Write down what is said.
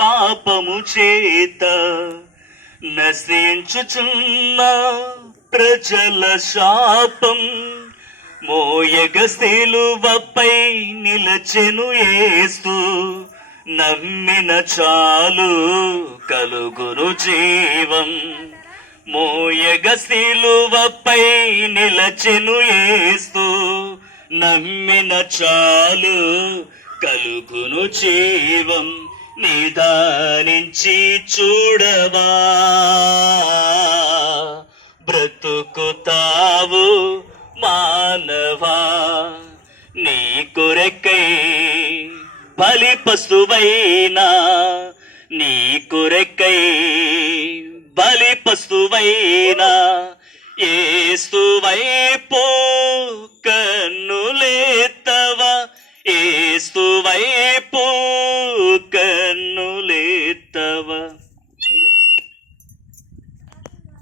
పాపము చేత నశించుచున్న ప్రజల శాపం మోయగ సిలువపై నిలచెను యేసు. నమ్మిన చాలు కలుగును జీవం. మోయగ సిలువపై నిలచెను యేసు. నమ్మిన చాలు కలుగును జీవం. నిదానించి చూడవా, బ్రతుకుతావు మానవా. నీ కొరకై బలి పశువైనా, నీ కొరకై బలి పశువైనా యేసు వైపు కన్నులెత్తవా, యేసు వైపు కన్నులెత్తవా.